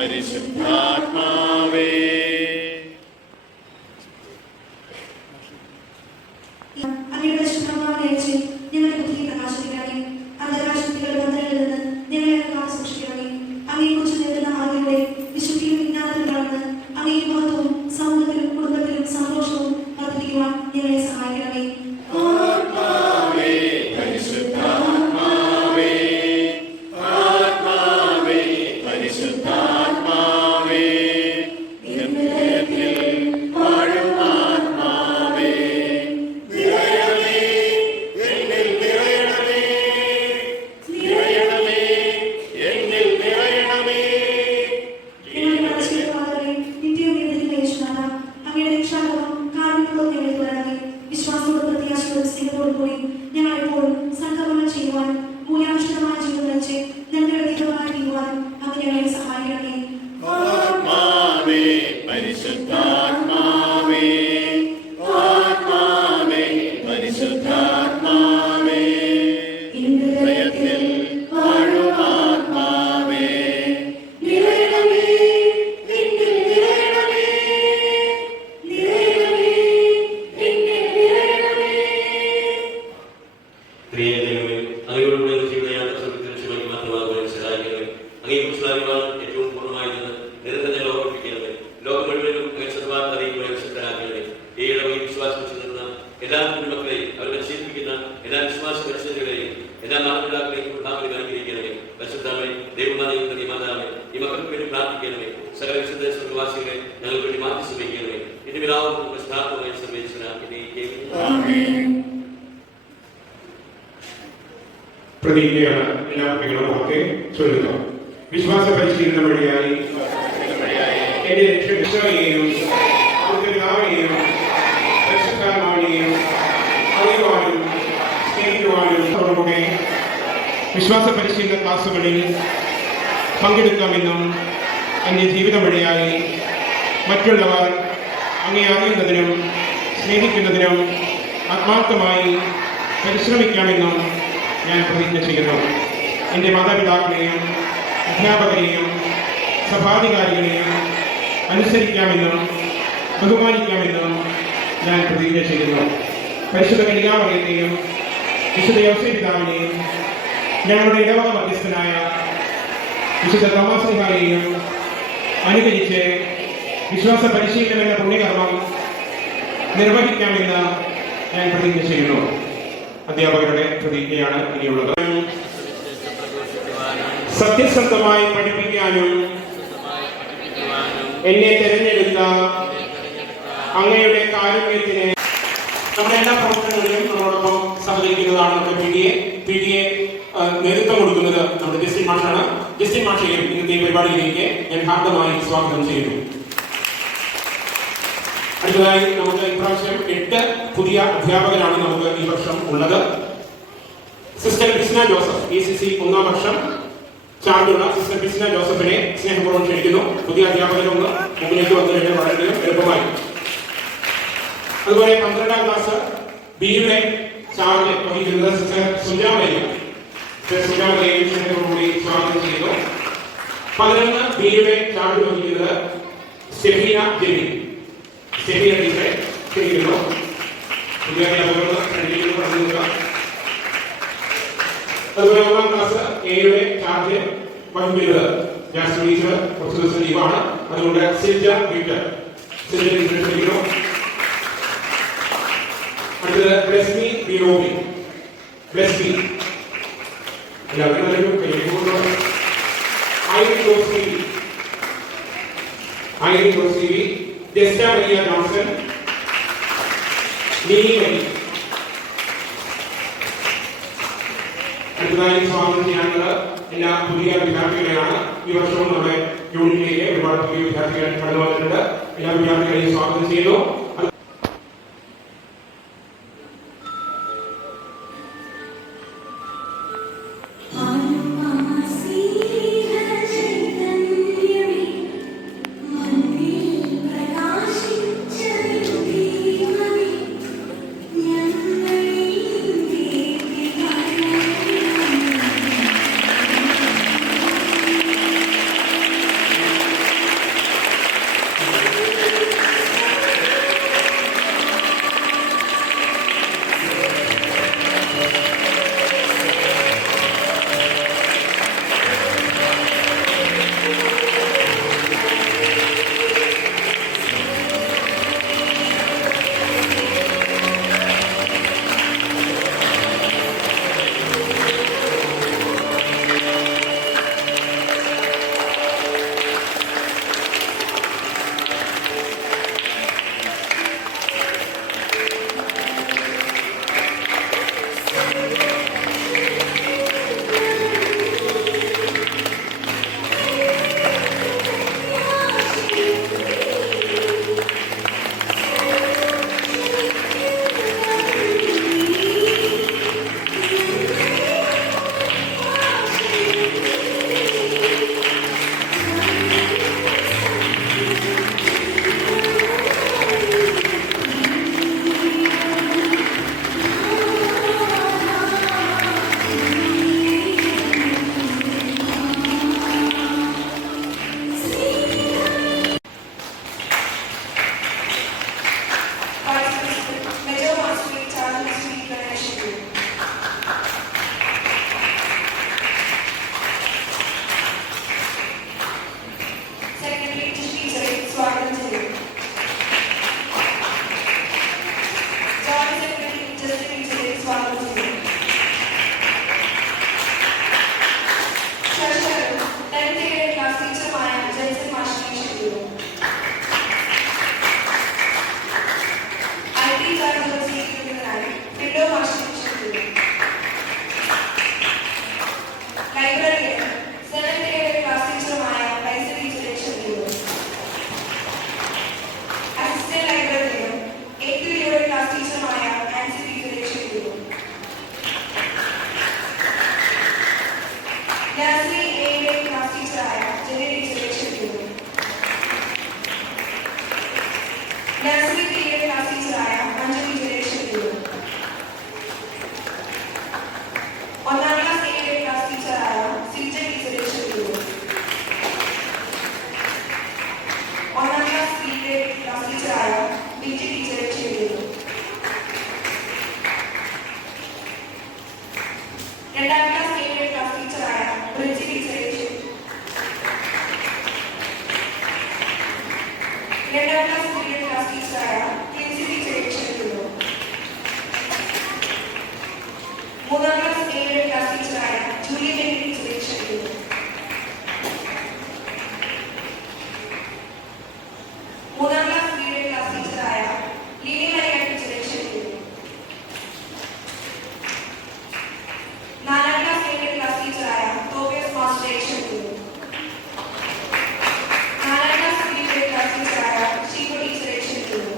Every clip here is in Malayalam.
പരിശുദ്ധാത്മാവേ. അങ്ങയുടെ ശുദ്ധമായ ഞങ്ങളുടെ ബുദ്ധിയെ പ്രകാശിപ്പിക്കണമേ. അന്ധകാരശക്തികളുടെ ബന്ധനങ്ങളിൽ നിന്ന് ഞങ്ങളെ കാത്തു സൂക്ഷിക്കണമേ. അങ്ങയെക്കുറിച്ച് നേടുന്ന അറിവിലൂടെ വിശുദ്ധിയും വിജ്ഞാനത്തിൽ വളർന്ന് അങ്ങയുടെ മഹത്വവും സമൂഹത്തിലും കുടുംബത്തിലും സന്തോഷവും വർദ്ധിപ്പിക്കുവാൻ ഞങ്ങളെ സഹായിക്കണമേ. ആത്മാവേ പരിശുദ്ധാത്മാവേ, ആത്മാവേ പരിശുദ്ധാത്മാവേ, എന്നിൽ വാഴും ആത്മാവേ, നിറയണമേ, എന്നിൽ നിറയണമേ, നിറയണമേ, എന്നിൽ നിറയണമേ. ഞങ്ങളുടെ പരിശുദ്ധമാതാവേ, നിത്യവും നിത്യത്തിലും യേശുനാഥ, അങ്ങയുടെ രക്ഷാകരവും കാരുണ്യവും ഞങ്ങളെ തുടരണമേ. വിശ്വാസത്തോടും പ്രത്യാശയോടും സ്നേഹത്തോടും കൂടി ഞങ്ങളെപ്പോഴും സംക്രമണം ചെയ്യുവാനും മൂല്യാനുഷ്ഠിതമായ ജീവിതം നയിച്ച് ഞങ്ങളുടെ ദൈവമായി തീരുവാനും അങ്ങ് ഞങ്ങളെ സഹായിക്കണമേ. ആത്മാവേ പരിശുദ്ധാത്മാവേ, ആത്മാവേ പരിശുദ്ധാത്മാവേ, ഹൃദയത്തിൽ വാഴും ആത്മാവേ, നിറയണമേ, എന്നിൽ നിറയണമേ, നിറയണമേ, എന്നിൽ നിറയണമേ. പ്രിയദൈവമേ, അങ്ങയോടുകൂടെ ജീവിതയാത്ര ശ്രമിക്കുന്നതിന് മാത്രമാകുവാൻ സഹായിക്കണമേ. അങ്ങയെക്കുറിച്ചുള്ള അറിവാണ് ഏറ്റവും പൂർണ്ണമായതെന്ന് നിരന്തരം ഞങ്ങൾ ഓർമ്മിപ്പിക്കണമേ. ലോകം മുഴുവനും സദ്വാർത്ത അറിയിക്കുവാൻ ശക്തരാക്കണമേ. ഈ ഇടവയിൽ വിശ്വാസം വെച്ചിരുന്ന എല്ലാ കുടുംബങ്ങളെയും അവരെ പരിശീലിപ്പിക്കുന്ന എല്ലാ വിശ്വാസ പരിശോധനകളെയും എല്ലാ മാതാപിതാക്കളെയും ഭാഗങ്ങളിൽ അനുഗ്രഹിക്കണമേ. പരിശുദ്ധമേ, ദൈവമാതാവിന്റെ മാതാവേ, ഈ മക്കൾക്ക് വേണ്ടി പ്രാർത്ഥിക്കണമേ. സകല വിശുദ്ധ സ്വർഗ്ഗവാസികളെ ഞങ്ങൾക്ക് വേണ്ടി മാറ്റി ശ്രമിക്കണമേ. ഇനി വിലാവും സ്ഥാപനമായി ആമേൻ. പ്രതിജ്ഞയാണ് എല്ലാ കുട്ടികളും ഒക്കെ ചൊല്ലുന്നു. വിശ്വാസ പരിശീലനം വഴിയായി എന്റെ രക്ഷകനെയും പിതാവിനെയും പരിശുദ്ധാത്മാവിനെയും അറിയുവാനും സ്നേഹിക്കുവാനും അവരുടെ വിശ്വാസ പരിശീലന ക്ലാസുകളിൽ പങ്കെടുക്കാമെന്നും എൻ്റെ ജീവിതം വഴിയായി മറ്റുള്ളവർ അങ്ങേ അറിയുന്നതിനും സ്നേഹിക്കുന്നതിനും ആത്മാർത്ഥമായി പരിശ്രമിക്കാമെന്നും ഞാൻ പ്രതിജ്ഞ ചെയ്യുന്നു. എൻ്റെ മാതാപിതാക്കളെയും അധ്യാപകരെയും സഭാധികാരികളെയും അനുസരിക്കാമെന്നും ബഹുമാനിക്കാമെന്നും ഞാൻ പ്രതിജ്ഞ ചെയ്യുന്നു. പരിശുദ്ധ കന്യകാമറിയത്തെയും വിശുദ്ധ യോസേപ്പ് പിതാവിനെയും ഞങ്ങളുടെ ഇടവക മധ്യസ്ഥനായ വിശുദ്ധ തോമാശ്ലീഹായെയും അനുകരിച്ച് വിശ്വാസ പരിശീലനം എന്ന പുണ്യകർമ്മം നിർവഹിക്കാമെന്ന് ഞാൻ പ്രതിജ്ഞ ചെയ്യുന്നു. അധ്യാപകരുടെ പ്രതിജ്ഞയാണ് ഇനിയുള്ളത്. സത്യസന്ധമായി പഠിപ്പിക്കാനും എന്നെ തിരഞ്ഞെടുത്ത അങ്ങയുടെ കാരുണ്യത്തിന് നമ്മുടെ എല്ലാ പ്രവർത്തനങ്ങളിലും നമ്മളോടൊപ്പം സഹകരിക്കുന്നതാണ് നമ്മുടെ പി ഡി എ നേതൃത്വം കൊടുക്കുന്നത് നമ്മുടെ ജസ്റ്റിൻ മാഷാണ്. ജസ്റ്റിൻ മാഷയെയും ഇന്നത്തെ പരിപാടിയിലേക്ക് ഞാൻ ഹാർദമായി സ്വാഗതം ചെയ്യുന്നു. അടുത്തതായി നമുക്ക് ഇപ്രാവശ്യം 8 പുതിയ അധ്യാപകരാണ് നമുക്ക് ഈ വർഷം ഉള്ളത്. സിസ്റ്റർ ബിസ്ന ജോസഫ് ECC 1ാം വർഷം ചാർജുള്ള സിസ്റ്റർ ബിസ്ന ജോസഫിനെ സ്നേഹപൂർവ്വം ക്ഷണിക്കുന്നു. പുതിയ അധ്യാപകരൊന്ന് മുമ്പിലേക്ക് വന്നു കഴിഞ്ഞാൽ വളരെ എളുപ്പമായി. അതുപോലെ 12ാം ക്ലാസ് ബിയുടെ ചാർജ് വഹിക്കുന്നത് സിസ്റ്റർ സുജാമയും സ്നേഹപൂർവ്വം സ്വാഗതം ചെയ്യുന്നു. 11 ബിയുടെ ചാർജ് വഹിക്കുന്നത് സ്റ്റെഫീന ജെമി ടീച്ചറെ ക്ഷണിക്കുന്നു. പുതിയ അധ്യാപകർ പറഞ്ഞു. അതുപോലെ 1ാം ക്ലാസ് എയുടെ ചാർജ് വഹിക്കുന്നത് ജാസ്മിൻ ടീച്ചർ കുറച്ച് ദിവസം ലീവാണ്. അതുകൊണ്ട് സിൽജ ടീച്ചറെ ക്ഷണിക്കുന്നു. അടുത്തത് ബ്ലെസ്മി ബി റോബി. ബ്ലെസ്മി എല്ലാവരും ഐറിൻ റോസ്ലി, ജെസ്റ്റ മരിയ ജോൺസൺ, നീനി മരി. അടുത്തതായി സ്വാഗതം ചെയ്യാനുള്ളത് എല്ലാ പുതിയ വിദ്യാർത്ഥികളെയാണ്. ഈ വർഷവും നമ്മുടെ യൂണിറ്റിലേക്ക് ഒരുപാട് പുതിയ വിദ്യാർത്ഥികൾ കടന്നു വന്നിട്ടുണ്ട്. എല്ലാ വിദ്യാർത്ഥികളെയും സ്വാഗതം ചെയ്യുന്നു. രണ്ടാം ക്ലാസ് പീരിയഡ് ക്ലാസ് ടീച്ചറായ പ്രിൻസി ടീച്ചറെ ക്ഷണിക്കുന്നു. മൂന്നാം ക്ലാസ് പീരിയഡ് ക്ലാസ് ടീച്ചറായ ജൂലി മേരി ടീച്ചറെ ക്ഷണിക്കുന്നു. മൂന്നാം ക്ലാസ് പീരിയഡ് ക്ലാസ് ടീച്ചറായ ലിലി മരിയ ടീച്ചറെ ക്ഷണിക്കുന്നു. നാലാം ക്ലാസ് പീരിയഡ് ക്ലാസ് ടീച്ചറായ തോമസ് മാസ്റ്ററെ ക്ഷണിക്കുന്നു. നാലാം ക്ലാസ് പീരിയഡ് ക്ലാസ് ടീച്ചറായ ഷീബു ടീച്ചറെ ക്ഷണിക്കുന്നു.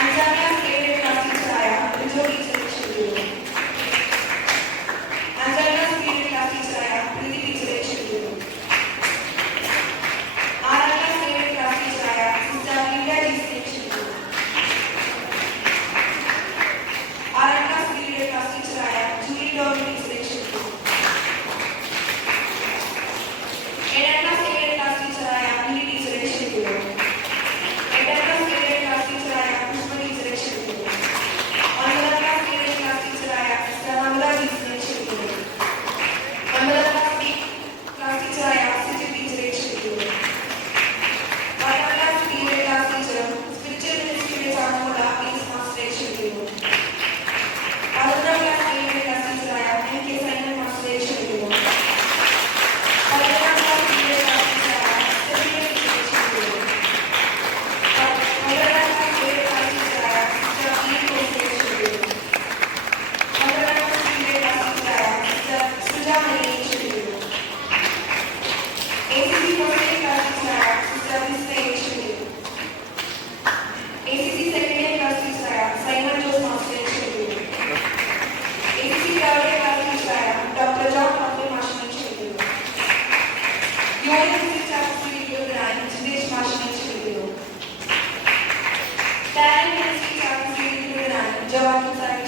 അഞ്ചാം ക്ലാസ് പീരിയഡ് ക്ലാസ് ടീച്ചറായ റിജോ ടീച്ചറെ ക്ഷണിക്കുന്നു. അഞ്ചാം ക്ലാസ് പീരിയഡ് ക്ലാസ് ടീച്ചറായ പ്രീതി ടീച്ചറെ ക്ഷണിക്കുന്നു. ആറാം ക്ലാസ് പീരിയഡ് ക്ലാസ് ടീച്ചറായ സിസ്റ്റർ ലിൻഡ ടീച്ചറെ ക്ഷണിക്കുന്നു. ആറാം ക്ലാസ് പീരിയഡ് ക്ലാസ് ടീച്ചറായ ജൂലി ഡോമി ടീച്ചറെ ക്ഷണിക്കുന്നു. ഏഴാം ക്ലാസ് പീരിയഡ് ക്ലാസ് ടീച്ചറായ ലിലി ടീച്ചറെ ക്ഷണിക്കുന്നു. എട്ടാം ക്ലാസ് പീരിയഡ് ക്ലാസ് ടീച്ചറായ പുഷ്പ ടീച്ചറെ ക്ഷണിക്കുന്നു. ഒൻപതാം ക്ലാസ് പീരിയഡ് ക്ലാസ് ടീച്ചറായ സിസ്റ്റർ നന്ദ ടീച്ചറെ ക്ഷണിക്കുന്നു. ഒൻപതാം ക്ലാസ് ടീച്ചറായ സിജി ടീച്ചറെ ക്ഷണിക്കുന്നു. പത്താം ക്ലാസ് പീരിയഡ് ക്ലാസ് ടീച്ചറും സ്പിരിച്വൽ മിനിസ്ട്രിയുടെ ചാർജുള്ള പ്ലീസ് മാസ്റ്ററെ ക്ഷണിക്കുന്നു. 11ാം ക്ലാസ് പീരിയഡ് ക്ലാസ് ടീച്ചറായ എം കെ സൈമൺ മാസ്റ്ററെ ക്ഷണിക്കുന്നു. 11ാം ക്ലാസ് പീരിയഡ് ക്ലാസ് ടീച്ചറായ സെബിയ ടീച്ചറെ ക്ഷണിക്കുന്നു. 12ാം ക്ലാസ് പീരിയഡ് ക്ലാസ് ടീച്ചറായ സിസ്റ്റർ ഇ ടീച്ചറെ ക്ഷണിക്കുന്നു. 12ാം ക്ലാസ് പീരിയഡ് ക്ലാസ് ടീച്ചറായ സിസ്റ്റർ സുജ മരിയെ ക്ഷണിക്കുന്നു. ACC ഫസ്റ്റ് ക്ലാസ് ടീച്ചറായ സിസ്റ്റർ മിസ്സയെ ക്ഷണിക്കുന്നു. ACC സെക്കൻഡ് ക്ലാസ് ടീച്ചറായ സൈമൺ ജോസ് മാസ്റ്ററെ ക്ഷണിക്കുന്നു. ACC തേർഡ് ക്ലാസ് ടീച്ചറായ ഡോക്ടർ ജോൺ മാസ്റ്റർ മാഷിനെ ക്ഷണിക്കുന്നു. യൂണിവേഴ്സിറ്റി ചാപ്റ്റർ ലീഡറായ ജിതേഷ് മാഷിനെ ക്ഷണിക്കുന്നു. ടാലന്റ് യൂണിവേഴ്സിറ്റി ചാപ്റ്റർ ലീഡറായ ജവാൻ സാറെ